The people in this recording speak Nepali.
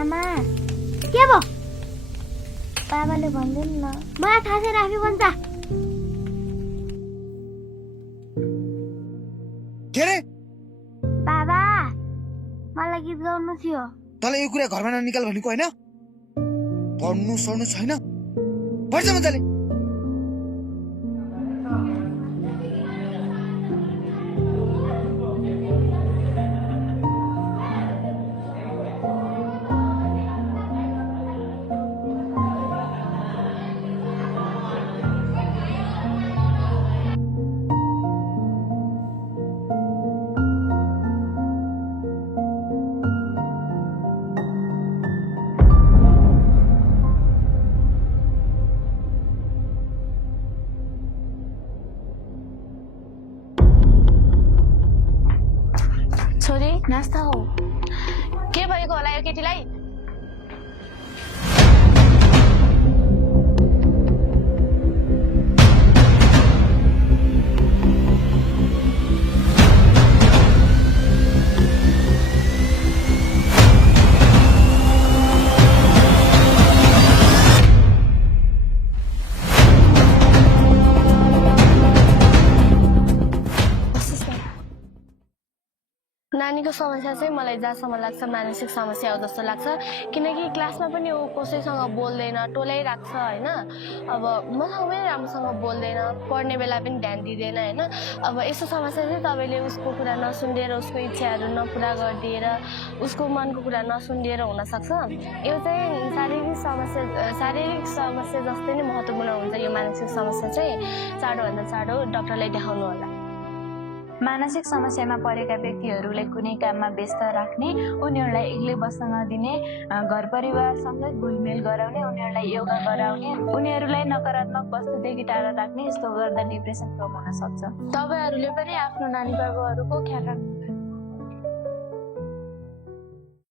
आमा के भो बाबाले भन्दैन न मलाई थाहा छैन आफै भन्छ के रे बाबा मलाई गीत गाउनु थियो तँलाई यो कुरा घरमा ननिकाल भनेको होइन पढ्नु सर्नु छैन पढ्छ मजाले छोरी नास्ता हो के भएको होला यो केटीलाई नानीको समस्या चाहिँ मलाई जहाँसम्म लाग्छ मानसिक समस्या हो जस्तो लाग्छ किनकि क्लासमा पनि ऊ कसैसँग बोल्दैन टोलाइराख्छ होइन अब मसँग पनि राम्रोसँग बोल्दैन पढ्ने बेला पनि ध्यान दिँदैन होइन अब यस्तो समस्या चाहिँ तपाईँले उसको कुरा नसुनिदिएर उसको इच्छाहरू नपुरा गरिदिएर उसको मनको कुरा नसुनिदिएर हुनसक्छ यो चाहिँ शारीरिक समस्या जस्तै नै महत्त्वपूर्ण हुन्छ यो मानसिक समस्या चाहिँ चाँडोभन्दा चाँडो डक्टरलाई देखाउनु होला मानसिक समस्यामा परेका व्यक्तिहरूलाई कुनै काममा व्यस्त राख्ने उनीहरूलाई एक्लै बस्न नदिने घर परिवारसँगै घुलमेल गराउने उनीहरूलाई योगा गराउने उनीहरूलाई नकारात्मक वस्तुदेखि टाढा राख्ने यस्तो गर्दा डिप्रेसन कम हुन सक्छ तपाईँहरूले पनि आफ्नो नानी बाबुहरूको ख्याल राख्नु